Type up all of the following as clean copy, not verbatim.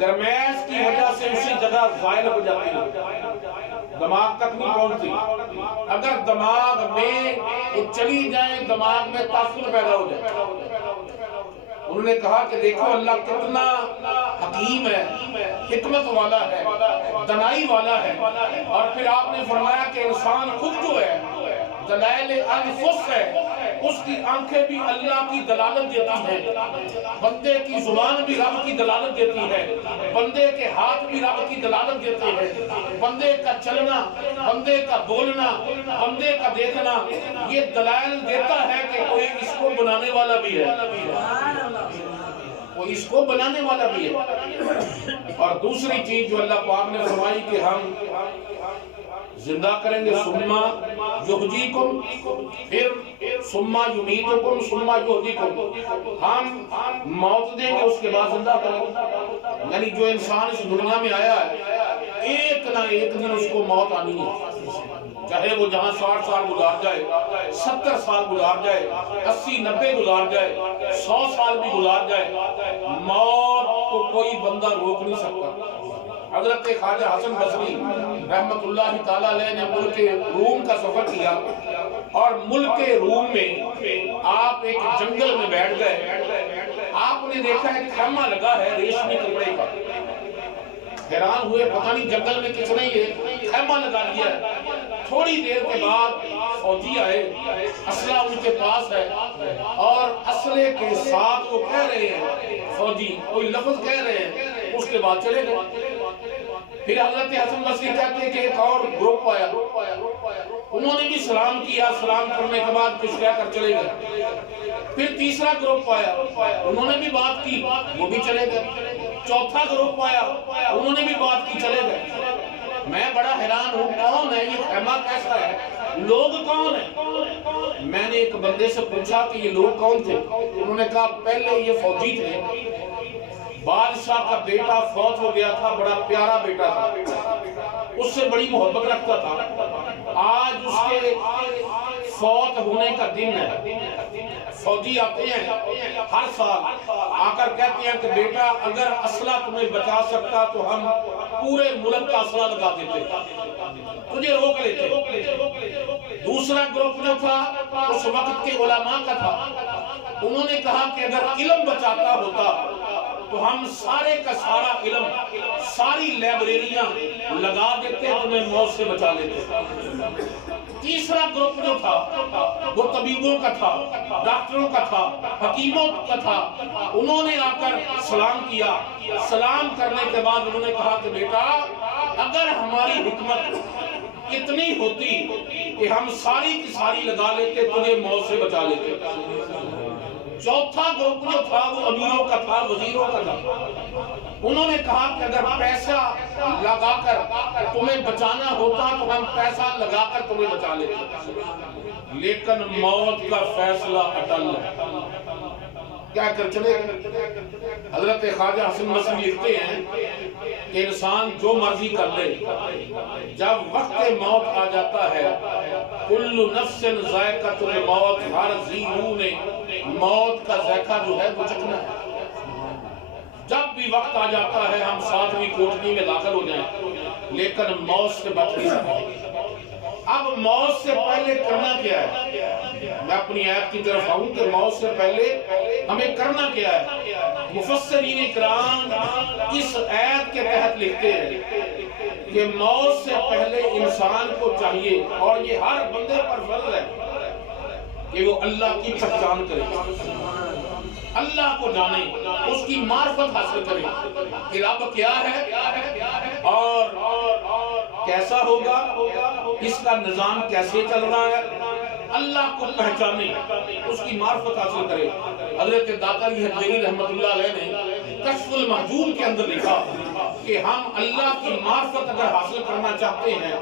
گرمیش کی وجہ سے اسی جگہ زائل ہو جاتی ہے، دماغ تک نہیں پہنچتی۔ اگر دماغ میں وہ چلی جائیں، دماغ میں تاثر پیدا ہو جائے۔ انہوں نے کہا کہ دیکھو اللہ کتنا حکیم ہے، حکمت والا ہے، دانائی والا ہے۔ اور پھر آپ نے فرمایا کہ انسان خود جو ہے دلائل انفس ہے، اس کی آنکھیں بھی اللہ کی دلالت دیتی ہیں، بندے کی زبان بھی رب کی دلالت دیتی ہے، بندے کے ہاتھ بھی رب کی دلالت دیتے ہیں، بندے کا چلنا، بندے کا بولنا، بندے کا دیکھنا یہ دلائل دیتا ہے کہ کوئی اس کو بنانے والا بھی ہے، کوئی اس کو بنانے والا بھی ہے۔ اور دوسری چیز جو اللہ پاک نے فرمائی کہ ہم زندہ کریں گے، سما یحییکم، پھر سما یمیتکم سما یحییکم، ہم موت دیں گے اس کے بعد زندہ کریں گے۔ یعنی جو انسان اس دنیا میں آیا ہے ایک نہ ایک دن اس کو موت آنی ہے، چاہے وہ جہاں 60 سال گزار جائے، 70 سال گزار جائے، 80 90 گزار جائے، 100 سال بھی گزار جائے، موت کو کوئی بندہ روک نہیں سکتا۔ حضرت خواجہ حسن بصری رحمت اللہ تعالیٰ علیہ نے ملک روم کا سفر کیا، اور ملک روم میں آپ ایک جنگل میں بیٹھ گئے، آپ نے دیکھا ایک خیمہ لگا ہے ریشمی کپڑے کا، حیران ہوئے پتہ نہیں جنگل میں کس نے یہ خیمہ لگا لیا ہے۔ تھوڑی دیر کے بعد فوجی آئے، اسلحہ ان کے پاس ہے، اور اسلحے کے ساتھ وہ کہہ رہے ہیں، فوجی کوئی لفظ کہہ رہے ہیں، اس کے بعد چلے گئے۔ پھر حضرت حسن بصری کہتے ہیں کہ ایک اور گروپ آیا، انہوں نے بھی سلام کیا، سلام کرنے کے بعد کچھ کہہ کر چلے گئے۔ پھر تیسرا گروپ آیا، انہوں نے بھی بات کی، وہ بھی چلے گئے۔ چوتھا گروپ آیا، انہوں نے بھی بات کی، چلے گئے۔ میں بڑا حیران ہوں، کون ہے یہ خیمہ کیسا ہے، لوگ کون ہیں؟ میں نے ایک بندے سے پوچھا کہ یہ لوگ کون تھے؟ انہوں نے کہا پہلے یہ فوجی تھے، بادشاہ کا بیٹا فوت ہو گیا تھا، بڑا پیارا بیٹا تھا، اس سے بڑی محبت رکھتا تھا، آج اس کے فوت ہونے کا دن ہے۔ فوجی آتے ہیں ہر سال، آ کر کہتے ہیں کہ بیٹا اگر اسلحہ تمہیں بچا سکتا تو ہم پورے ملک کا اسلحہ لگا دیتے، تجھے روک لیتے۔ دوسرا گروپ جو تھا اس وقت کے علماء کا تھا، انہوں نے کہا کہ اگر علم بچاتا ہوتا تو ہم سارے کا سارا علم، ساری لائبریریاں لگا دیتے، تمہیں موت سے بچا لیتے۔ تیسرا گروپ جو تھا وہ طبیبوں کا تھا، ڈاکٹروں کا تھا، حکیموں کا تھا، انہوں نے آ کر سلام کیا، سلام کرنے کے بعد انہوں نے کہا کہ بیٹا اگر ہماری حکمت اتنی ہوتی کہ ہم ساری کی ساری لگا لیتے، تجھے موت سے بچا لیتے۔ چوتھا گروپ جو تھا وہ امیروں کا تھا، وزیروں کا تھا، انہوں نے کہا کہ اگر پیسہ لگا کر تمہیں بچانا ہوتا تو ہم پیسہ لگا کر تمہیں بچا لیتے، لیکن موت کا فیصلہ اٹل ہے، کیا کر چلے گئے۔ حضرت خواجہ حسن بصری لکھتے ہیں کہ انسان جو مرضی کر لے، جب وقت موت آ جاتا ہے، کل نفس ذائقۃ الموت، ہر ذی روح نے موت کا ذائقہ جو ہے وہ چکھنا ہے۔ جب بھی وقت آ جاتا ہے ہم 7ویں کوٹھری میں داخل ہو جائیں، لیکن موت سے بچ نہیں سکتے۔ اب موت سے پہلے کرنا کیا ہے؟ میں اپنی آیت کی طرف آؤں کہ موت سے پہلے ہمیں کرنا کیا ہے۔ مفسرین کرام اس آیت کے تحت لکھتے ہیں کہ موت سے پہلے انسان کو چاہیے، اور یہ ہر بندے پر فرض ہے کہ وہ اللہ کی پہچان کرے، اللہ کو جانے، اس کی معرفت حاصل کرے کہ رب کیا ہے اور کیسا ہوگا، اس کا نظام کیسے چل رہا ہے، اللہ کو پہچانے، اس کی معرفت حاصل کرے۔ حضرت داتا حجویری رحمت اللہ علیہ نے کشف المحجوب کے اندر لکھا کہ ہم اللہ کی معرفت اگر حاصل کرنا چاہتے ہیں،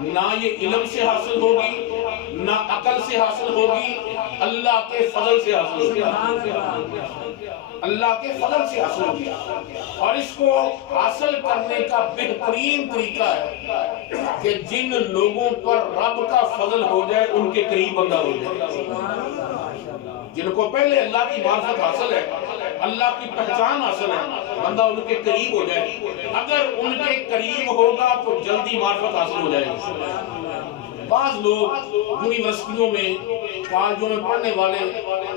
نہ یہ علم سے حاصل ہوگی، نہ عقل سے حاصل ہوگی، اللہ کے فضل سے حاصل ہوگی، اللہ کے فضل سے حاصل ہوگی۔ اور اس کو حاصل کرنے کا بہترین طریقہ ہے کہ جن لوگوں پر رب کا فضل ہو جائے ان کے قریب بندہ ہو جائے۔ جن کو پہلے اللہ کی معرفت حاصل ہے اللہ کی پہچان حاصل ہے، بندہ ان کے قریب ہو جائے. اگر ان کے قریب ہوگا تو جلدی معرفت حاصل ہو جائے گی. بعض لوگ یونیورسٹیوں میں کالجوں میں پڑھنے والے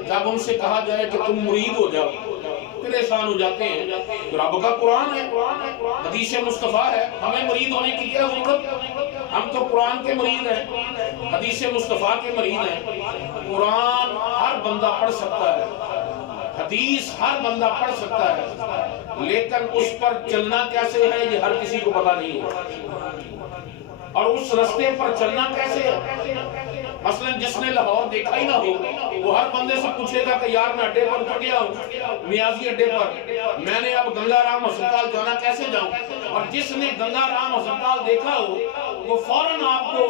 جب ان سے کہا جائے کہ تم مرید ہو جاؤ پریشان ہو جاتے ہیں. رب کا قرآن ہے، حدیث مصطفیٰ ہے، ہمیں مرید ہونے کی کیا ضرورت؟ ہم تو قرآن کے مرید ہیں، حدیث مصطفیٰ کے مرید ہیں. قرآن ہر بندہ پڑھ سکتا ہے، حدیث ہر بندہ پڑھ سکتا ہے، لیکن اس پر چلنا کیسے ہے یہ ہر کسی کو پتہ نہیں ہے. اور اس رستے پر چلنا کیسے ہے؟ مثلا جس نے لاہور دیکھا ہی نہ ہو وہ ہر بندے سے پوچھے گا کہ یار میں اڈے پر اتر گیا ہوں، نیازی اڈے پر، میں نے اب گنگا رام ہسپتال جانا کیسے جاؤں؟ اور جس نے گنگا رام ہسپتال دیکھا ہو وہ فوراً آپ کو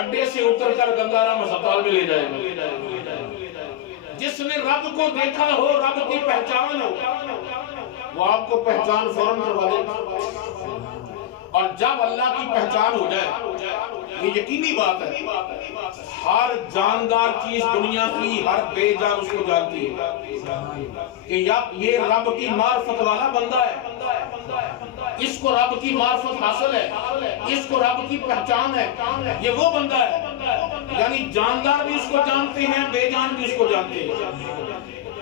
اڈے سے اتر کر گنگا رام ہسپتال میں لے جائے گا. جس نے رب کو دیکھا ہو، رب کی پہچان ہو، وہ آپ کو پہچان فوراً کروا دے. اور جب اللہ کی پہچان ہو جائے، یہ یقینی بات ہے، ہر جاندار چیز دنیا کی ہر بے جان اس کو جانتی ہے کہ یہ رب کی معرفت والا بندہ ہے، اس کو رب کی معرفت حاصل ہے، اس کو رب کی پہچان ہے، یہ وہ بندہ ہے. یعنی جاندار بھی اس کو جانتے ہیں، بے جان بھی اس کو جانتے ہیں.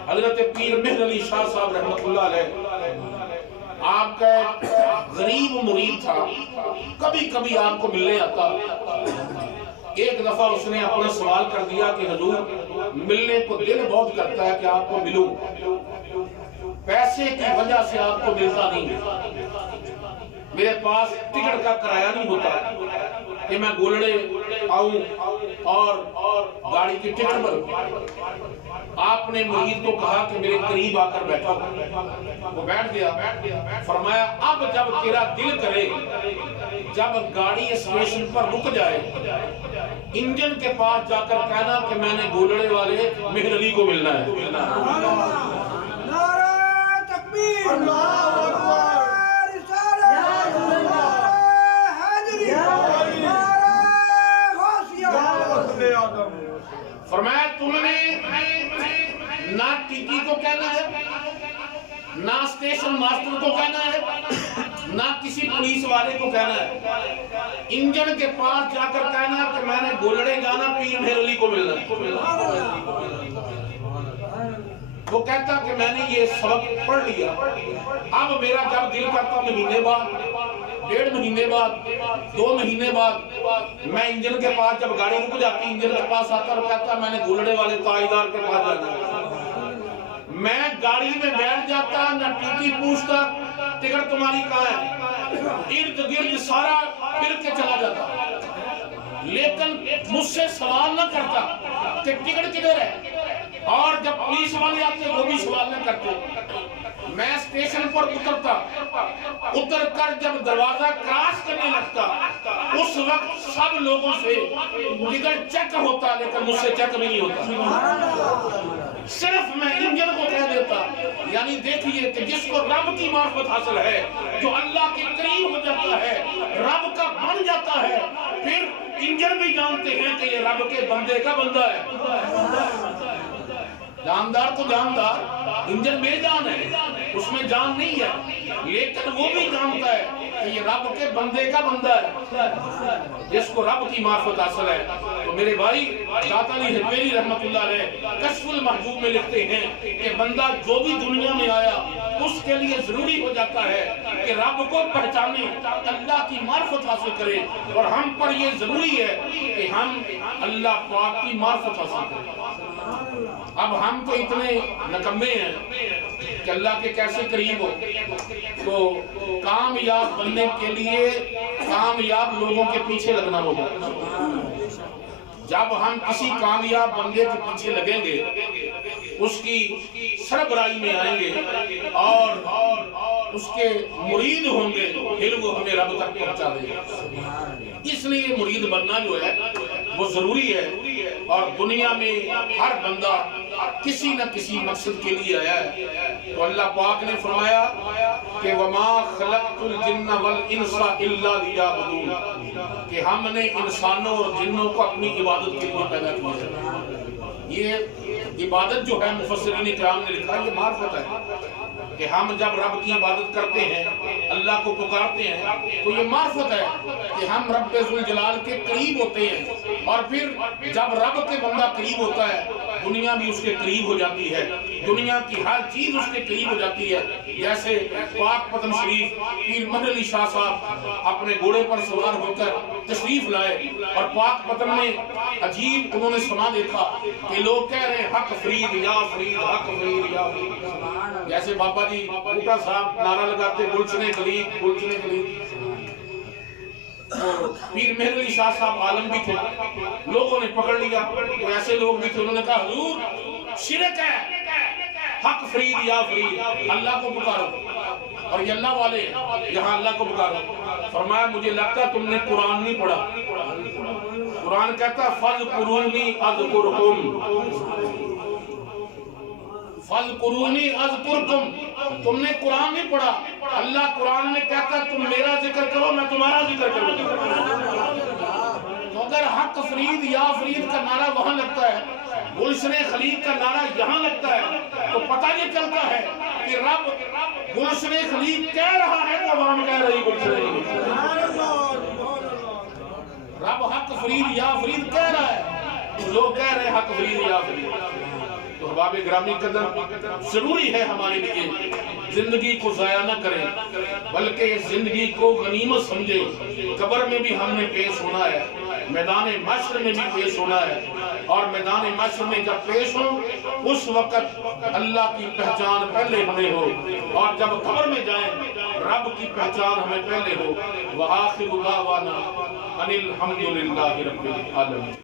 حضرت پیر مہر علی شاہ صاحب رحمۃ اللہ علیہ آپ کا غریب مرید تھا، کبھی کبھی آپ کو ملنے آتا. ایک دفعہ اس نے اپنا سوال کر دیا کہ حضور ملنے کو دل بہت کرتا ہے کہ آپ کو ملوں، پیسے کی وجہ سے آپ کو ملتا نہیں، میرے پاس ٹکٹ کا کرایہ نہیں ہوتا کہ میں گولڑے آؤں اور گاڑی کی ٹکٹ پر. آپ نے مرید کو کہا کہ میرے قریب آ کر بیٹھا. وہ بیٹھ گیا. فرمایا اب جب تیرا دل کرے، جب گاڑی اسٹیشن پر رک جائے، انجن کے پاس جا کر کہنا کہ میں نے گولڑے والے مہر علی کو ملنا ہے. نعرہ تکبیر، اللہ اکبر، فرمایا تم نے نہ ٹی کو کہنا ہے، نہ اسٹیشن ماسٹر کو کہنا ہے، نہ کسی پولیس والے کو کہنا ہے، انجن کے پاس جا کر کہنا کہ میں نے گولڑے جانا پیر مہر علی کو ملنا ہے. وہ کہتا کہ میں نے یہ سبق پڑھ لیا، اب میرا جب دل کرتا مہینے بعد، 1.5 مہینے بعد، 2 مہینے بعد، میں انجن کے پاس جب گاڑی رک جاتی انجن کے پاس آتا اور کہتا میں نے گولڑے والے تاجدار کے پاس جانا. میں گاڑی میں بیٹھ جاتا، نہ ٹی پوچھتا ٹکٹ تمہاری کہاں ہے، ارد گرد سارا پھر کے چلا جاتا، لیکن مجھ سے سوال نہ کرتا کہ ٹکٹ کدھر ہے. اور جب پولیس والے آتے وہ بھی سوال نہ کرتے. میں اسٹیشن پر اترتا، اتر کر جب دروازہ کراس کرنے لگتا اس وقت سب لوگوں سے ٹکٹ چیک ہوتا، لیکن مجھ سے چیک نہیں ہوتا، صرف میں انجن کو کہہ دیتا. یعنی دیکھیے کہ جس کو رب کی معرفت حاصل ہے، جو اللہ کے قریب ہو جاتا ہے، رب کا بن جاتا ہے، پھر انجن بھی جانتے ہیں کہ یہ رب کے بندے کا بندہ ہے. جاندار تو جاندار، انجن بے جان ہے، اس میں جان نہیں ہے، لیکن وہ بھی جانتا ہے کہ یہ رب کے بندے کا بندہ ہے، جس کو رب کی معرفت حاصل ہے. تو میرے بھائی داتا علی حجویری رحمت اللہ علیہ کشف المحجوب میں لکھتے ہیں کہ بندہ جو بھی دنیا میں آیا اس کے لیے ضروری ہو جاتا ہے کہ رب کو پہچانے، اللہ کی معرفت حاصل کرے، اور ہم پر یہ ضروری ہے کہ ہم اللہ پاک کی معرفت حاصل کریں. اب ہم تو اتنے نکمے ہیں کہ اللہ کے کیسے قریب ہو. تو کامیاب بننے کے لیے کامیاب لوگوں کے پیچھے لگنا ہوگا. جب ہم کسی کامیاب بندے کے پیچھے لگیں گے، اس کی سربراہی میں آئیں گے اور اس کے مرید ہوں گے، پھر وہ ہمیں رب تک پہنچا دے گا. اس لیے مرید بننا جو ہے وہ ضروری ہے. اور دنیا میں ہر بندہ کسی نہ کسی مقصد کے لیے آیا ہے. تو اللہ پاک نے فرمایا کہ وَمَا خَلَقْتُ الْجِنَّ وَالْإِنسَ إِلَّا لِيَعْبُدُونِ، کہ ہم نے انسانوں اور جنوں کو اپنی عبادت کے لیے پیدا کیا ہے. یہ عبادت جو ہے مفسرین کرام نے لکھا یہ معرفت ہے. کہ ہم جب رب کی عبادت کرتے ہیں، اللہ کو پکارتے ہیں، تو یہ معرفت ہے کہ ہم رب ذوالجلال کے قریب ہوتے ہیں، اور پھر جب رب کے بندہ قریب ہوتا ہے دنیا بھی اس کے قریب ہو جاتی ہے، دنیا کی ہر چیز اس کے قریب ہو جاتی ہے۔ جیسے پاک پتن شریف پیر مہر علی شاہ صاحب اپنے گھوڑے پر سوار ہو کر تشریف لائے، اور پاک پتن میں عجیب انہوں نے سنا دیکھا کہ لوگ کہہ رہے ہیں حق فرید یا فرید، حق فرید یا فرید۔ جیسے بابا جی بوٹا صاحب نعرہ لگاتے گلشن خلیق، گلشن خلیق۔ پیر مہر علی شاہ صاحب عالم بھی تھے، لوگوں نے پکڑ لیا، تو ایسے لوگ بھی تھے، انہوں نے کہا حضور شرک ہے، حق فرید یا فرید، اللہ کو پکارو، اور یہ اللہ والے یہاں اللہ کو پکارو۔ فرمایا مجھے لگتا تم نے قرآن نہیں پڑھا، قرآن کہتا فَاذْكُرُونِي أَذْكُرْكُمْ، فَاذْكُرُونِي أَذْكُرْكُمْ، تم نے قرآن نہیں پڑھا، اللہ قرآن میں کہتا تم میرا ذکر کرو میں تمہارا ذکر کروں۔ تو اگر حق فرید یا فرید کا نعرہ وہاں لگتا ہے، گلشن خلیق کا نعرہ یہاں لگتا ہے، تو پتہ یہ چلتا ہے کہ رب گلشن خلیق کہہ رہا ہے تو عوام کہہ رہی گلشن خلیق۔ رب حق فرید یا فرید کہہ رہا ہے، لوگ کہہ رہے ہیں حق فرید یا فرید۔ تو احباب گرامی قدر، ضروری ہے ہمارے لیے زندگی کو ضائع نہ کریں، بلکہ زندگی کو غنیمت سمجھیں۔ قبر میں بھی ہم نے پیش ہونا ہے، میدان محشر میں بھی پیش ہونا ہے، اور میدان محشر میں جب پیش ہو اس وقت اللہ کی پہچان پہلے ہمیں ہو، اور جب قبر میں جائیں رب کی پہچان ہمیں پہلے ہو۔ وآخر دعوانا ان الحمد للہ رب العالمین۔